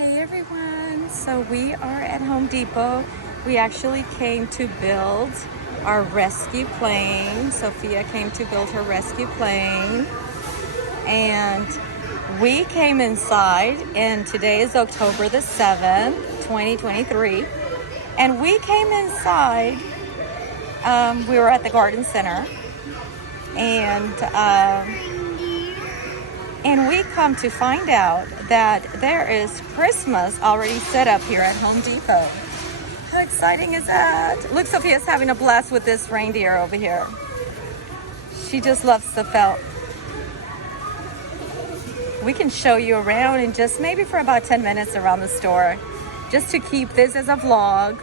Hey everyone, so we are at Home Depot. We actually came to build our rescue plane. Sophia came to build her rescue plane, and we came inside, and today is October the 7th, 2023, and we came inside. We were at the garden center, and we come to find out that there is Christmas already set up here at Home Depot. How exciting is that? Look, Sophia's having a blast with this reindeer over here. She just loves the felt. We can show you around in just maybe for about 10 minutes around the store, just to keep this as a vlog.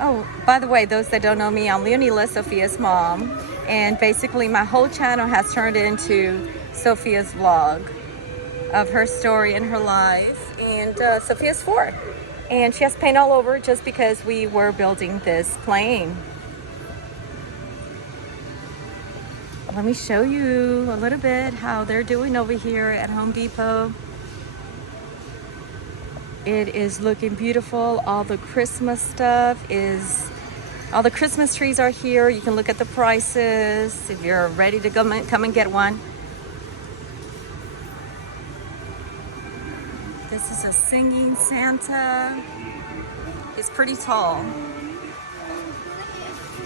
Oh, by the way, those that don't know me, I'm Leonila, Sophia's mom. And basically my whole channel has turned into Sophia's vlog of her story and her life. And Sophia's 4, and she has paint all over just because we were building this plane. Let me show you a little bit how they're doing over here at Home Depot. It is looking beautiful. All the Christmas all the Christmas trees are here. You can look at the prices if you're ready to come and get one. This is a singing Santa. It's pretty tall.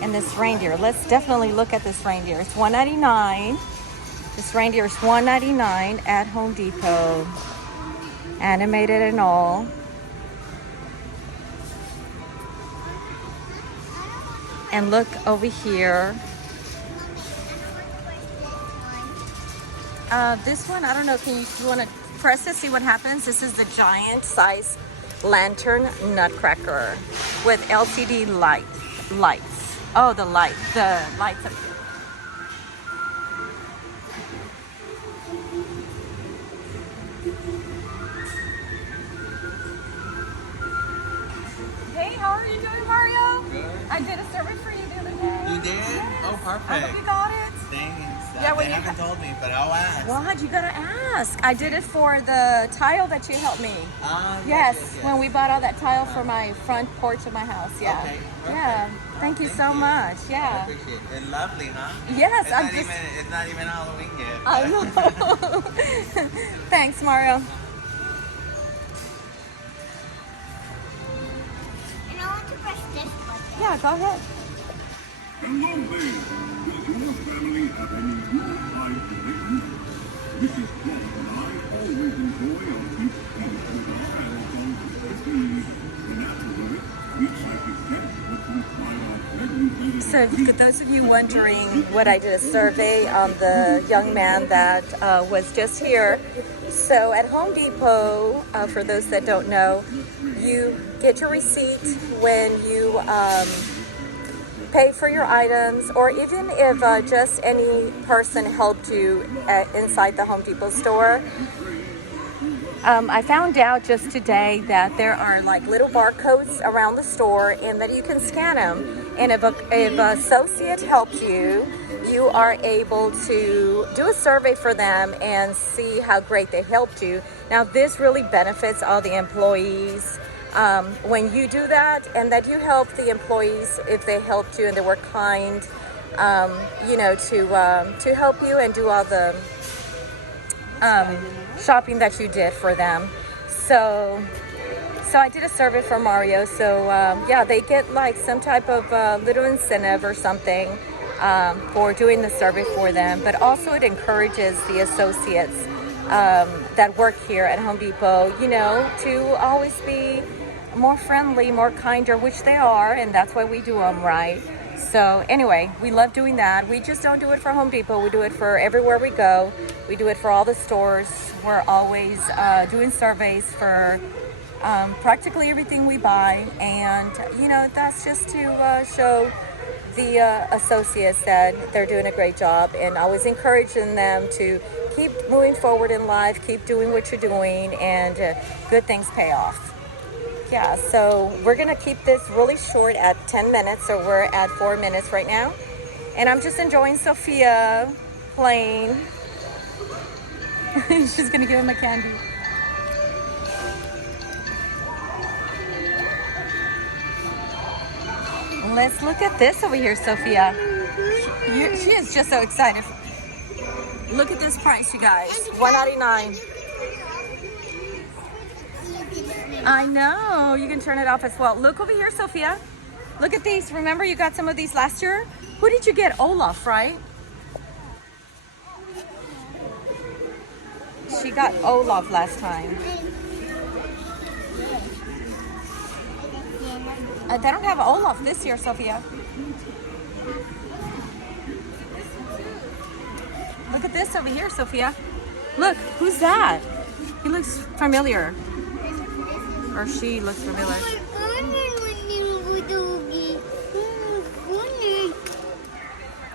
And this reindeer, let's definitely look at this reindeer. It's $1.99. This reindeer is $1.99 at Home Depot. Animated and all. And look over here. This one, I don't know, you want to press to see what happens? This is the giant size lantern nutcracker with LCD lights. Oh, the lights up here. Hey, how are you doing, Mario? Good. I did a survey for you the other day. You did? Yes. Oh, perfect. I hope you got it. Thanks. Yeah, They haven't told me, but I'll ask. What? You gotta ask. I did it for the tile that you helped me. Yes, when we bought all that tile for my front porch of my house. Yeah. Okay, Yeah. Thank you so much. I Yeah. appreciate it. It's lovely, huh? Yes, It's not even Halloween yet. I know. Thanks, Mario. And I want to press this button. Yeah, go ahead. Hello there. Does your family have any good time traditions? Mrs. Claus and I always enjoy our deep feast with our hands on Christmas Eve. And afterward, we try to guess what we find our pleasant. So for those of you wondering what I did a survey on the young man that was just here. So at Home Depot, for those that don't know, you get your receipt when you pay for your items, or even if just any person helped you inside the Home Depot store. I found out just today that there are like little barcodes around the store and that you can scan them. And if an associate helps you, you are able to do a survey for them and see how great they helped you. Now this really benefits all the employees when you do that, and that you help the employees if they helped you and they were kind, to help you and do all the shopping that you did for them. So I did a survey for Mario. So yeah, they get like some type of little incentive or something for doing the survey for them. But also it encourages the associates that work here at Home Depot, to always be more friendly, more kinder, which they are, and that's why we do them, right? So anyway, we love doing that. We just don't do it for Home Depot. We do it for everywhere we go. We do it for all the stores. We're always doing surveys for practically everything we buy. And, that's just to show the associates that they're doing a great job, and always encouraging them to keep moving forward in life, keep doing what you're doing, and good things pay off. Yeah, so we're gonna keep this really short at 10 minutes, so we're at 4 minutes right now. And I'm just enjoying Sophia playing. She's gonna give him a candy. Let's look at this over here, Sophia. She is just so excited. Look at this price, you guys. $1.99. I know. You can turn it off as well. Look over here, Sophia. Look at these. Remember you got some of these last year? Who did you get? Olaf, right? She got Olaf last time. They don't have Olaf this year, Sophia. Look at this over here, Sophia. Look, who's that? He looks familiar. Or she looks familiar.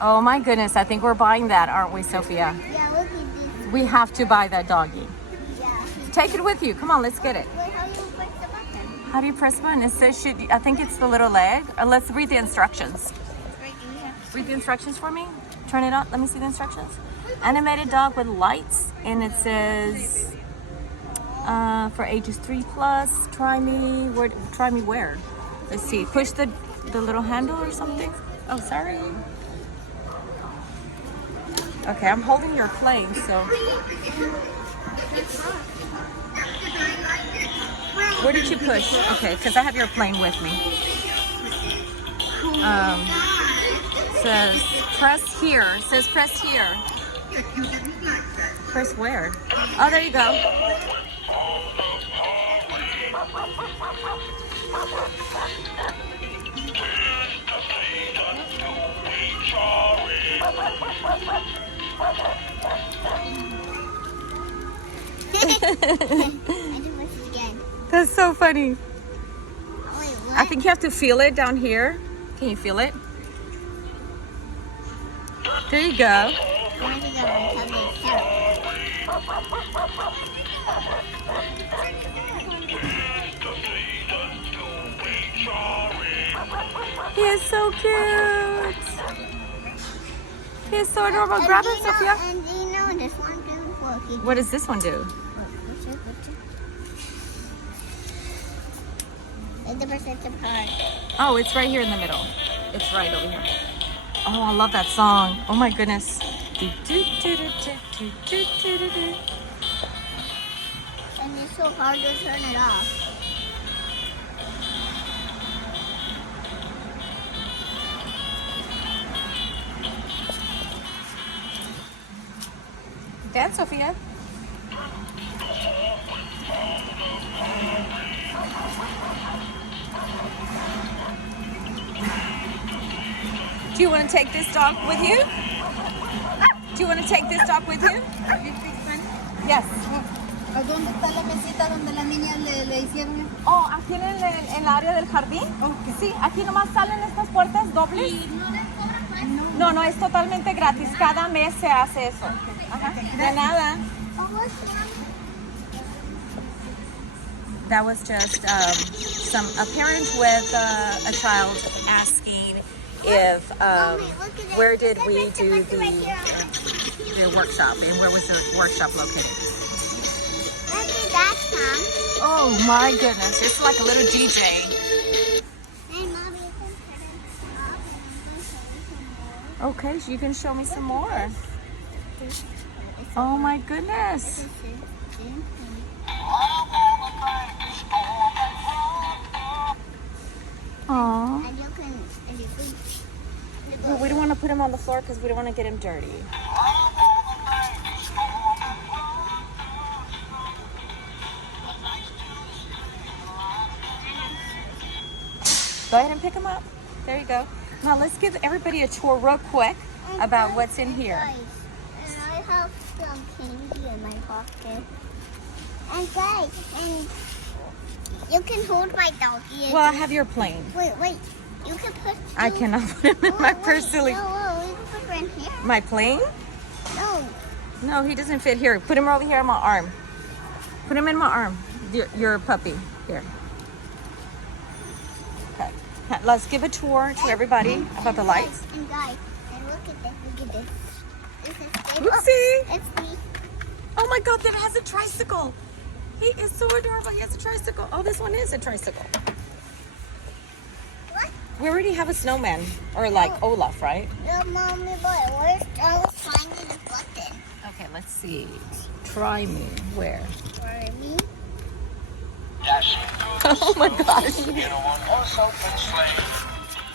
Oh my goodness, I think we're buying that, aren't we, Sophia? Yeah, look at this. We have to buy that doggy. Yeah. Take it with you. Come on, let's get it. Wait, how do you press the button? How do you press the button? It says, I think it's the little leg. Let's read the instructions. Right here. Read the instructions for me. Turn it up. Let me see the instructions. Animated dog with lights. And it says, for ages 3+, try me. Try me where? Let's see. Push the little handle or something. Oh, sorry. Okay, I'm holding your plane, so. Where did you push? Okay, because I have your plane with me. Says press here. It says press here. Press where? Oh, there you go. That's so funny. Oh, wait, what? I think you have to feel it down here. Can you feel it? There you go. I want to go and tell you carrot. He is so cute. He is so adorable. Grab it, Sophia. And do you know this one do? Look, What does this one do? the percent apart. Oh, it's right here in the middle. It's right over here. Oh, I love that song. Oh my goodness. And it's so hard to turn it off. Dance, Sophia. Do you want to take this dog with you? Do you want to take this dog with you? Yes. ¿A dónde está la mesita donde las niñas le hicieron? Oh, aquí en el área del jardín. Sí, aquí nomás salen estas puertas dobles. No, no, es totalmente gratis. Cada mes se hace eso. Ajá. De nada. That was just a parent with a child asking if where did we do the workshop and where was the workshop located. Where did that come? Oh my goodness, it's like a little DJ. Hey, Mommy, you can turn it off. Okay, so you can show me some more. Oh my goodness. Aww. And you can, Well, we don't want to put him on the floor because we don't want to get him dirty. Go ahead and pick him up. There you go. Now let's give everybody a tour real quick about what's in here. And I have some candy in my pocket. And guys, and you can hold my doggy. Well, I have your plane. Wait. You can put. I cannot put him in my purse, silly. No, you can put it in here. My plane? No. No, he doesn't fit here. Put him over here on my arm. Put him in my arm. Your puppy. Here. Okay. Let's give a tour to everybody about the lights. And guys, and look at this. This is Oopsie. It's me. Oh my God, that has a tricycle. He is so adorable. He has a tricycle. Oh, this one is a tricycle. What? We already have a snowman, or like Olaf, right? Yeah, Mommy, but where's I was finding the button. Okay, let's see. Try me. Where? For me? Oh my gosh. In a one-horse open sleigh,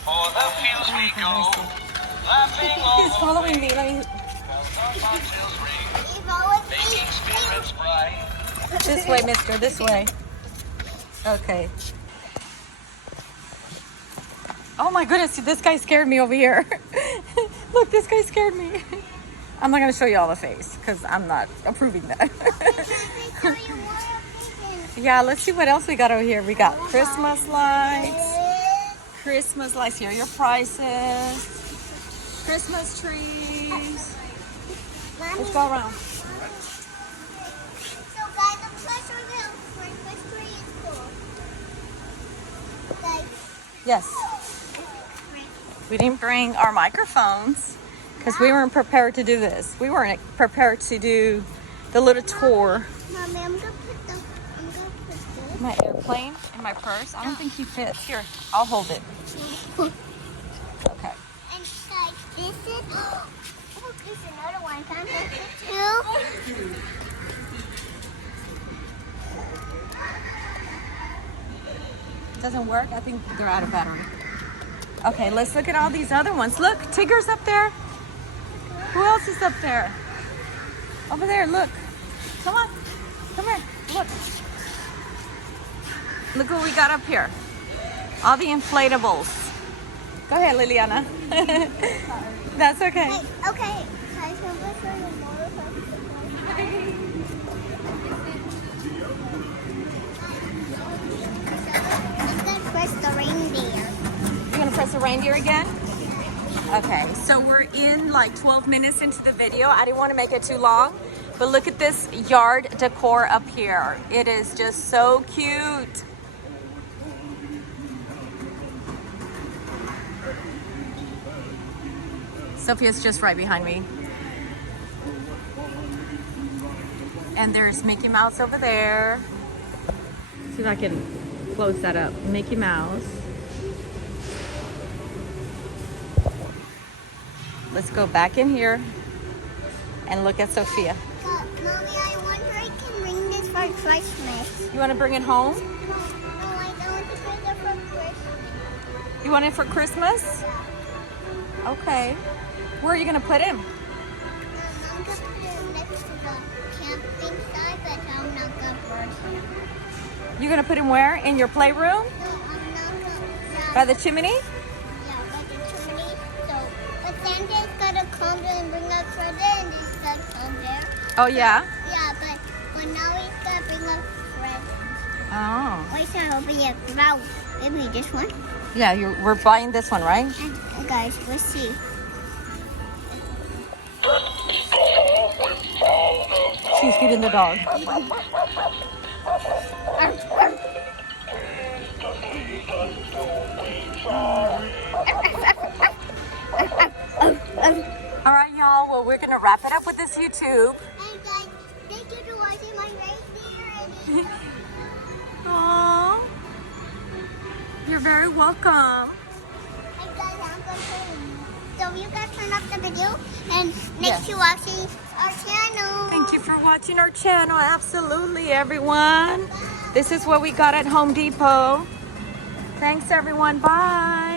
o'er the fields we go, laughing all He's following me. Let me. the bobtails ring, If I was making spirits bright. This way, mister. This way. Okay. Oh my goodness, this guy scared me over here. Look, this guy scared me. I'm not going to show you all the face because I'm not approving that. show you what I'm thinking. Yeah, let's see what else we got over here. We got Christmas lights. Christmas lights. Here are your prices. Christmas trees. Let's go around. So guys, I'm not sure the Christmas tree is cool. Guys, Yes. We didn't bring our microphones because we weren't prepared to do this. We weren't prepared to do the little tour. Mommy, I'm gonna put this. My airplane in my purse. I don't think he fits. Here, I'll hold it. Okay. And guys, this is. Oh, there's another one. Can I put it too? Doesn't work? I think they're out of battery. Okay, let's look at all these other ones. Look, Tigger's up there. Who else is up there? Over there, look. Come on. Come here. Look. Look what we got up here. All the inflatables. Go ahead, Liliana. That's okay. Hey, okay. Guys, I'm gonna show you more of I'm gonna press the reindeer. You're gonna press the reindeer again? Okay, so we're in like 12 minutes into the video. I didn't want to make it too long, but look at this yard decor up here. It is just so cute. Sophia's just right behind me. And there's Mickey Mouse over there. See if I can close that up. Mickey Mouse. Let's go back in here and look at Sophia. Mommy, I wonder if I can bring this for Christmas. You want to bring it home? No, I don't want to bring it for Christmas. You want it for Christmas? Okay. Where are you going to put him? I'm gonna put it next to the camping site, but I'm not gonna brush it. You're going to put him where? In your playroom? No, I'm not gonna. By the chimney? Yeah, by the chimney. So, but Santa's gonna come there and bring us presents, and he's gonna come there. Oh, yeah? Yeah, but now he's gonna bring us presents. Oh. Wait, so it'll be a wow. Maybe this one. Yeah, we're buying this one, right? And guys, let's see. She's feeding the dog. All right, y'all. Well, we're going to wrap it up with this YouTube. And guys, thank you for watching my reindeer. Aww. You're very welcome. And guys, I'm gonna so you guys turn off the video and Yes. next to watching our channel. Thank you for watching our channel. Absolutely, everyone. This is what we got at Home Depot. Thanks, everyone. Bye.